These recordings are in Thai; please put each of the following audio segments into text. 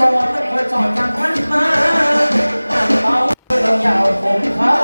จอดไม่เคยจอดจากวันมาตั้งเบาเรื่องยาวผมเขา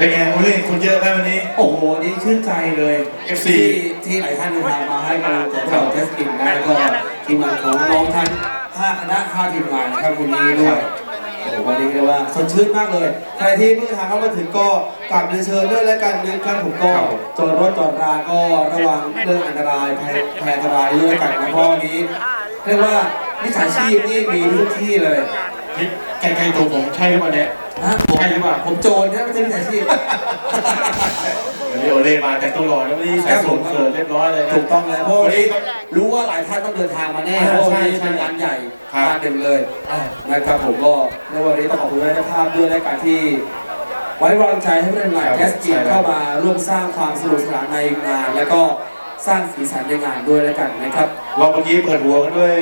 เป็นไงคุณลี่คนเยอะไหมวันนี้ โอ้โหนี่ชื่นใจเลย FC ที่ที่หลายท่านเดินทางมาให้กำลังใจพวกเราเทสกินนะแล้วก็ทีมงานของน้องทั้ง5คณะ5ทีมงานนะครับคุณนี้ด้วยโอ้โหวันนี้เรียกว่าสดชื่นมากเลย ใครที่เพิ่งทางเข้ามาถึงก็กราบเรียนเชิญด้วยและกันนะครับผมก็ครับผมจอดรถจอดราก็ระวังเรื่องอันตรายภัยภัยอันตรายด้วยแล้วกันนะเพราะวันนี้เรียกว่ามิจฉาชีพนี่มีทุกที่เลยนี่ใกล้ๆตัวผมใช่หรือเปล่าเนี่ย ฮะผมใช่หรือเปล่าผมโจรนะไม่ใช่มิจฉาชีพ วันนี้โอเล่มาแต่งตัวหล่อแล้ววันนี้ใส่สูทเกิดเรียบร้อยเลยนะ ถูกต้องแล้วเพราะวัวันนนี้นี้รู้ว่าหลายท่านต้องเดินทางมาแน่อ่าเพราะวันนี้ใช่เป็นงานใหญ่ครับ งานเด่นเลยนะครับผมก็ในวันนี้ต้องขอบคุณท่านเจ้าภาพด้วยในการที่ไว้วางใจให้เพื่อนงานครับแคสจีเข้ามาร่วมสร้างความสนุกสนานในงาน แล้วก็สร้างสีสันในงานด้วยแล้วกันนะครับ เราเมื่อกี้เปิดหัวกันด้วย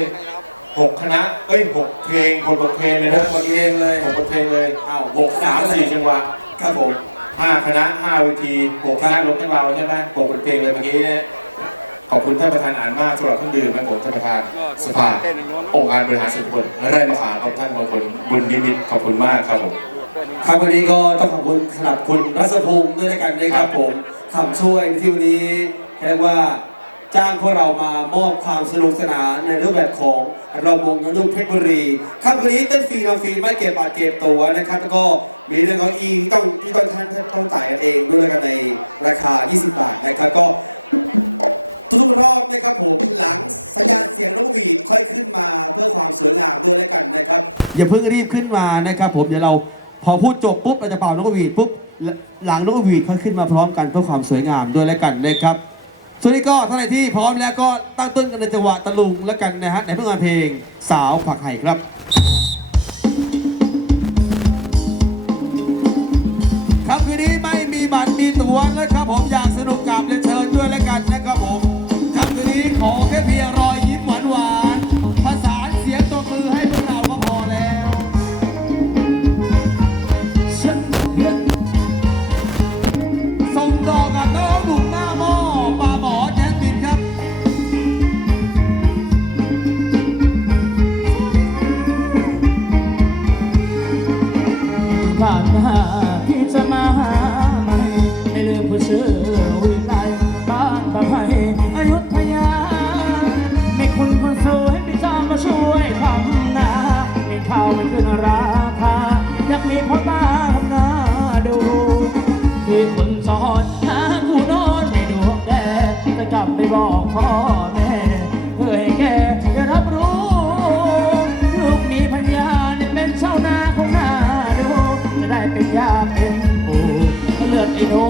หกคณะเอ้ยหกเพลงคนบทเพลงเลยหนะกบทเพลงเลยหกบทเพลงเลยอ้าวหกสามสี่จังหวะครับผมห้าคณะห้าเวทีหกคณะรวมทั้งเราใช่ไหมหกบทเพลงเลยเมื่อกี้เนี่ยขอบคุณท่านประธานอ่านมากสำหรับเครื่องดื่มนะผมท่านประธานสภาองค์การบริหารส่วนตำบลไร่มะขามครับท่านมงคลบุญนิมิตรขอบคุณมากครับผมครับวันนี้ก็ต้องขอบคุณสำหรับคุณรัศภูมิด้วยแล้วกันนะครับผมคำช่วยที่วันนี้เรียกว่า จ้างพวกเรามามอบความสนุกสนานในรูปแบบของเราบงอนุ่งเพชรบุรีครับวันนี้เต้นฟรีเอาฟรีไม่เก็บบัตเก็บตัวนะครับแล้วก็มีเรื่องของอีที่ต้องที่ต้องท่านต้องจ่ายกันเองด้วยกันในราคา 20 บาทนะครับก็ทุกรอบนะครับผมหลังสัญญาณเสียงนกหวีดค่อยขึ้นมาเพื่อความสวยงามด้วยกันนะครับ อย่าเพิ่งรีบขึ้นมานะครับผมเดี๋ยวเราพอพูดจบปุ๊บเราจะเป่านกหวีดปุ๊บหลังนกหวีดค่อยขึ้นมาพร้อมกันเพื่อความสวยงามด้วยกันนะครับ สวัสดีก็ท่านใดที่พร้อมแล้วก็ตั้งต้นกันในจังหวะตะลุงแล้วกันนะฮะในเพื่องานเพลงสาวผักไห่ครับ เยาเป็นปูเลือดไอ้นู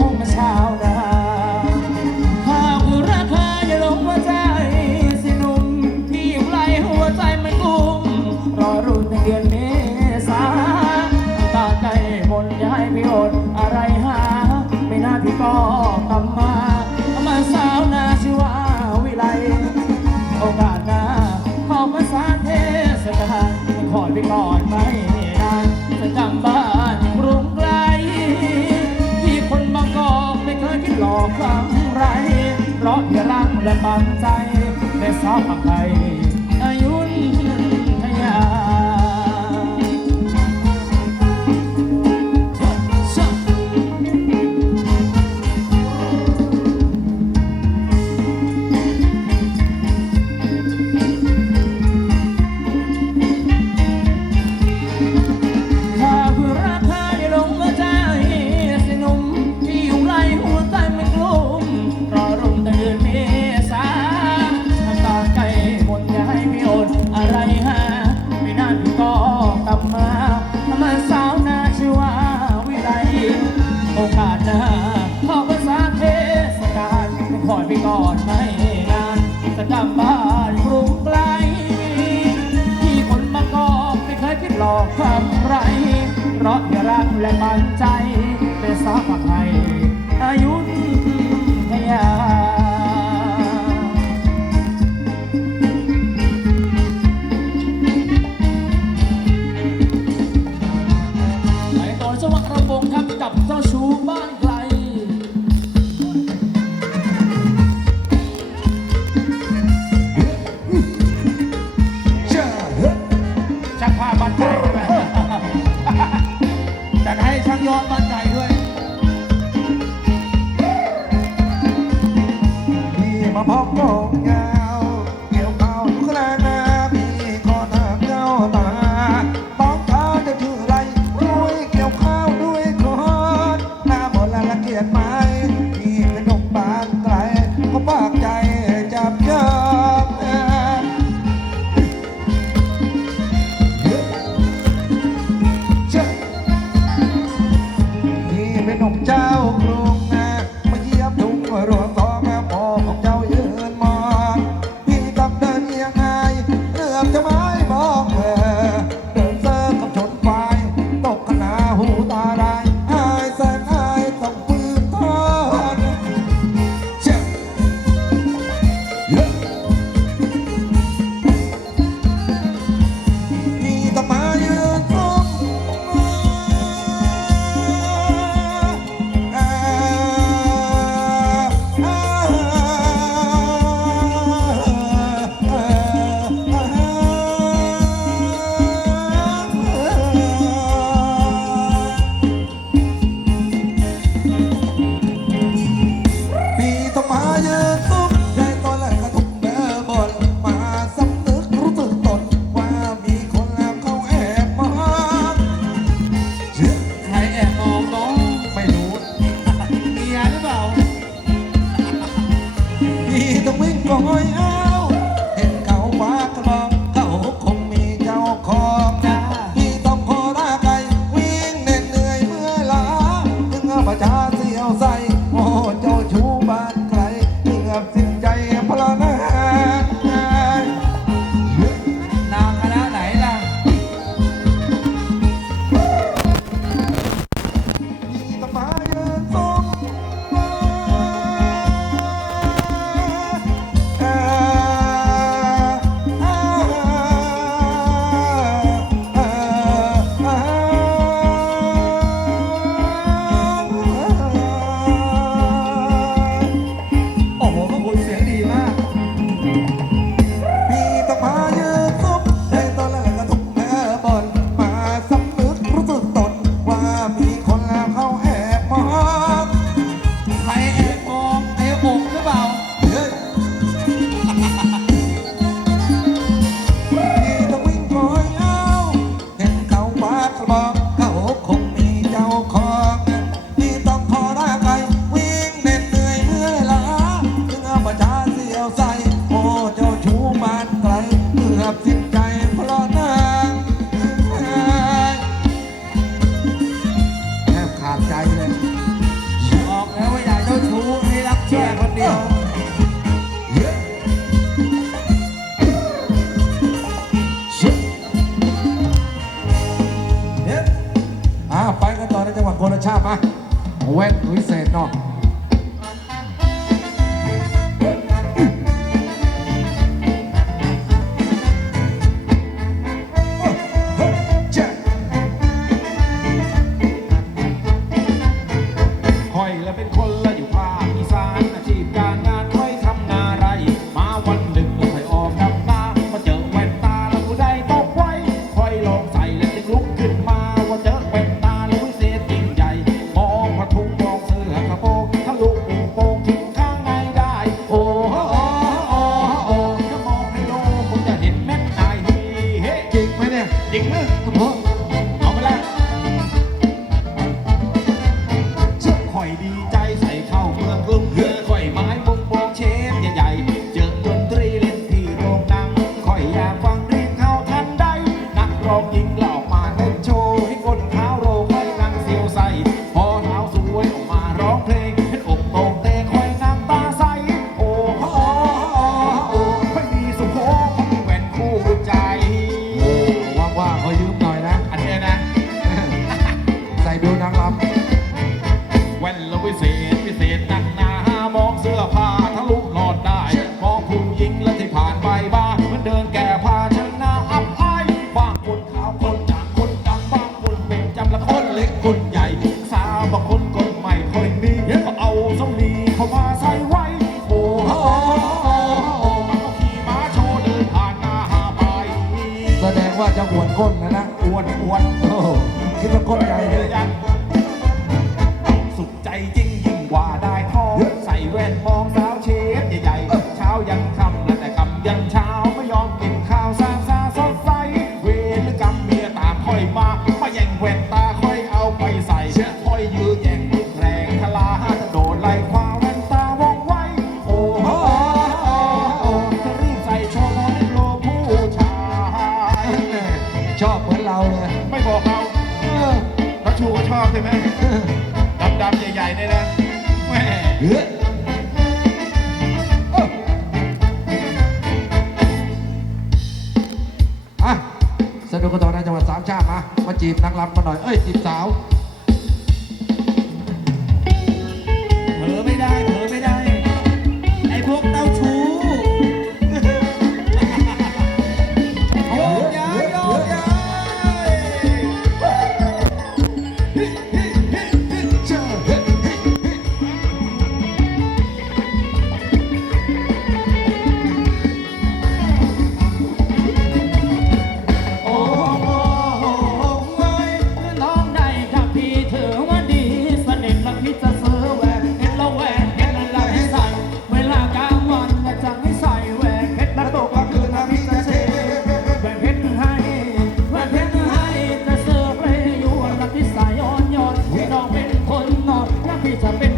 esa pena.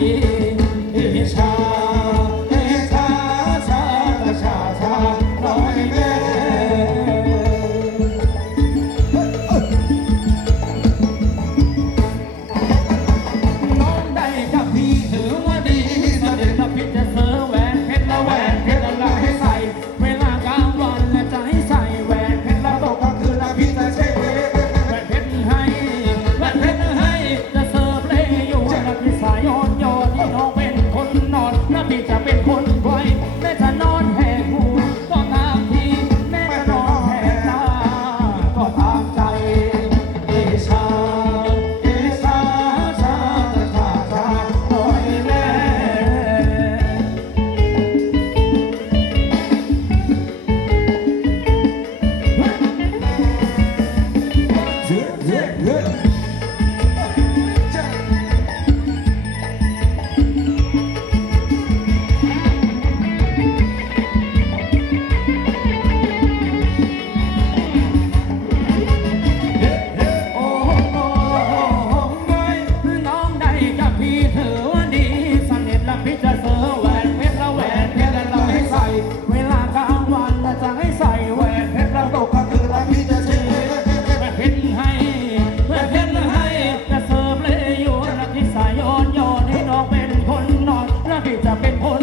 yeah. ที่จะเป็นคน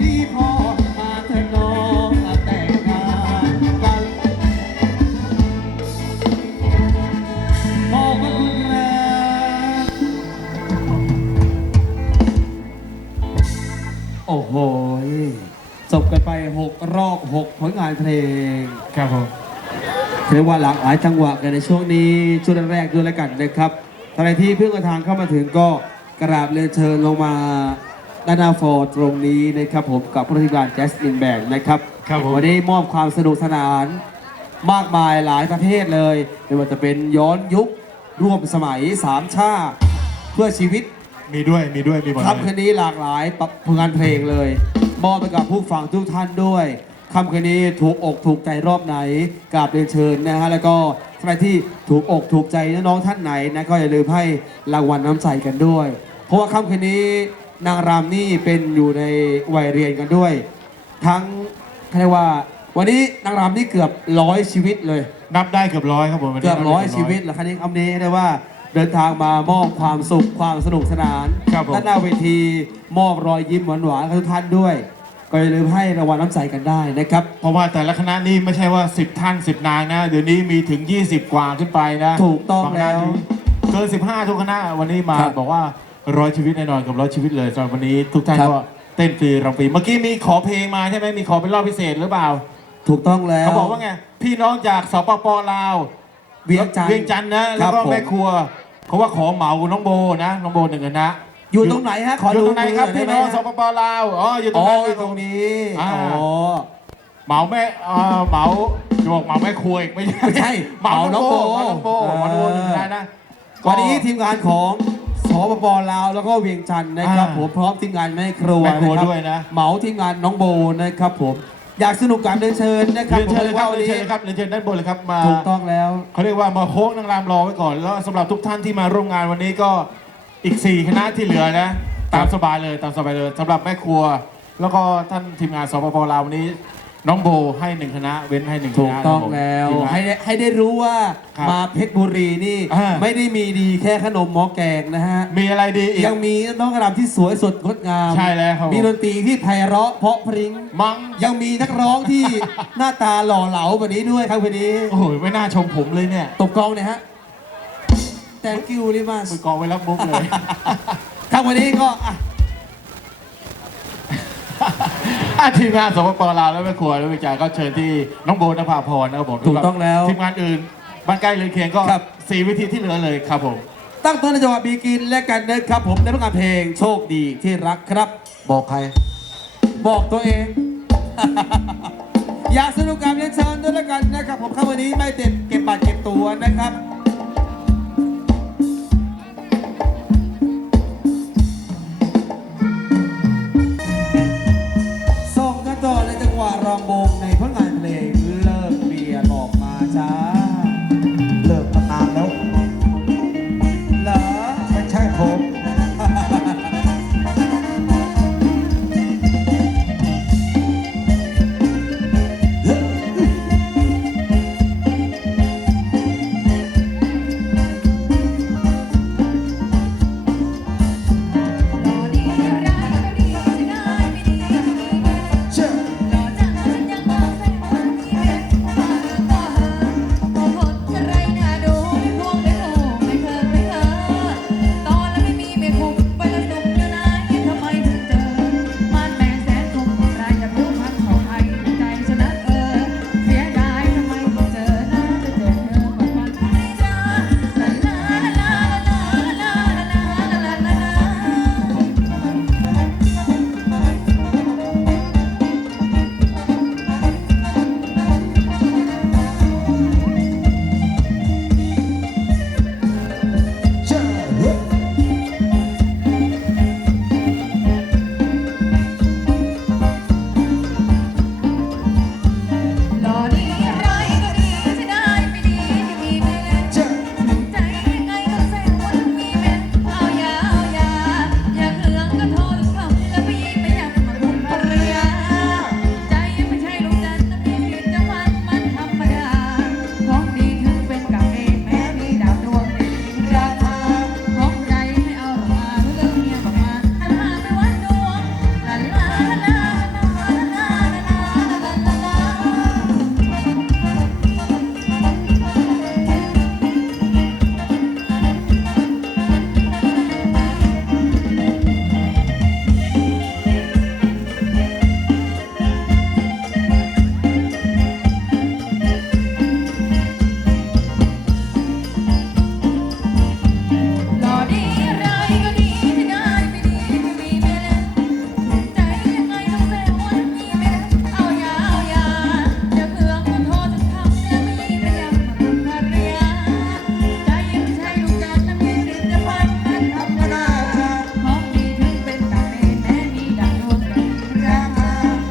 ดีพอมาเธอน้องมาแต่งงานกันขอบคุณแล้วโอ้โหจบกันไปหกรอบหกผลงานเพลงครับผมเรียกว่าหลากหลายจังหวะกันในช่วงนี้ช่วงแรกด้วยแล้วกันนะครับใครที่เพิ่งเดินทางเข้ามาถึงก็กราบเรียนเชิญลงมา ด้านหน้าฟอร์ตรงนี้นะครับผมกับผู้ที่การแจสตินแบนนะครับครับผม วันนี้มอบความสนุกสนานมากมายหลายประเภทเลยไม่ว่าจะเป็นย้อนยุคร่วมสมัยสามชาติเพื่อชีวิต มีด้วยมีด้วยมีหมดค่ำคืนนี้หลากหลายผลงานเพลงเลยมอบไปกับผู้ฟังทุกท่านด้วยค่ำคืนนี้ถูกอกถูกใจรอบไหนกราบเรียนเชิญนะฮะแล้วก็ใครที่ถูกอกถูกใจน้องๆท่านไหนนะก็อย่าลืมให้รางวัลน้ำใจกันด้วย เพราะว่าค่ำคืนนี้ นางรำนี่เป็นอยู่ในวัยเรียนกันด้วย ทั้งเขาเรียกว่า วันนี้นางรำนี่เกือบร้อยชีวิตเลย นับได้เกือบร้อยครับผมวันนี้เกือบร้อยชีวิตแล้วคันนี้คำนี้เรียกว่าเดินทางมามอบความสุขความสนุกสนานครับผมด้านหน้าเวทีมอบรอยยิ้มหวานๆให้ทุกท่านด้วย ก็อย่าลืมให้รางวัลน้ำใจกันได้นะครับ เพราะว่าแต่ละคณะนี่ไม่ใช่ว่า 10 ท่าน 10 นางนะ เดี๋ยวนี้มีถึง 20 กว่าขึ้นไปนะถูกต้องบาคณะแล้วเกิน15 ทุกคณะวันนี้มาครับบอกว่า ร้อยชีวิตแน่นอนกับร้อยชีวิตเลยสำหรับวันนี้ทุกท่านครับก็เต้นฟรีรำฟรีเมื่อกี้มีขอเพลงมาใช่ไหมมีขอเป็นรอบพิเศษหรือเปล่า ถูกต้องแล้วเขาบอกว่าไงพี่น้องจากสปปลาวเวียงจันทร์เวียงจันทร์นะคแล้รัวบก็ผมแม่ครัวเขาว่าขอเหมาน้องโบนะน้องโบหนึ่งคณะอยู่ตรงไหนฮะขออยู่ดูตรงไหนครับมืพี่ได้น้องไหมสปปลาวอ๋ออยู่ตรอ๋งอนั้นอยู่ตรงนี้อ่าอ๋อเหมาแม่เอ่อเหมาจะบอกเหมาแม่ครัวอีกไม่ใช่ไม่ใช่เหมาน้องโบเหเหมามาน้น้อองงโบโบเหมาน้องโบหนึ่งคณะนะวันนี้ทีมงานของ สปปลาวแล้วก็เวียงจันทร์นะครับอ่าผมพร้อมทีมงานแม่ครัวแม่ครัวนะบด้วยนะ เหมาทีมงานน้องโบนะครับผมอยากสนุกการเดินเชิญนะครับเรียนเชิญเลยครับผมเรียนว่าเชิญเลยครับเรียนเชิญด้านบนเลยครับมา ถูกต้องแล้ว เขาเรียกว่ามาโค้งนางรำรอไว้ก่อน แล้วสำหรับทุกท่านที่มาร่วมงานวันนี้ก็อีก 4 คณะที่เหลือนะ ตามสบายเลยตามสบายเลยสำหรับแม่ครัว แล้วก็ท่านทีมงานสปปลาววันนี้ น้องโบให้หนึ่งคณะเว้นให้หนึ่งคณะถูกต้องครับผมแล้วทีมงานให้ได้ให้ได้รู้ว่าครับมาเพชรบุรีนี่อ่า ไม่ได้มีดีแค่ขนมหม้อแกงนะฮะ มีอะไรดีอีก ยังมีน้องกระดำที่สวยสดงดงามใช่แล้วครับผม มีดนตรีที่ไพเราะเพราะพริ้งมังยังมีนักร้องที่ หน้าตาหล่อเหลาแบบนี้ด้วยครับวันนี้โอ้โหไม่น่าชมผมเลยเนี่ยตบกลองเนี่ยฮะ thank you ลิมามือกองไว้รับมุกเลย ครับวันนี้ก็อะ อะทีมงานสปปลาวและแม่ครัวและวิจารณ์ก็เชิญที่น้องโบนภาพรนะครับผมถูกต้องแล้ว ทีมงานอื่นบ้านใกล้เลยเคียงก็ครับ สี่วิธีที่เหลือเลยครับผมตั้งต้นในจังหวะบีกินและกันนะครับผมในผลงานเพลงโชคดีที่รักครับ บอกใคร บอกตัวเอง อยากสนุกกับเรียนเชิญด้วยแล้วกันนะครับผมครับวันนี้ไม่เต็มเก็บบัตรเก็บตัวนะครับ trombone.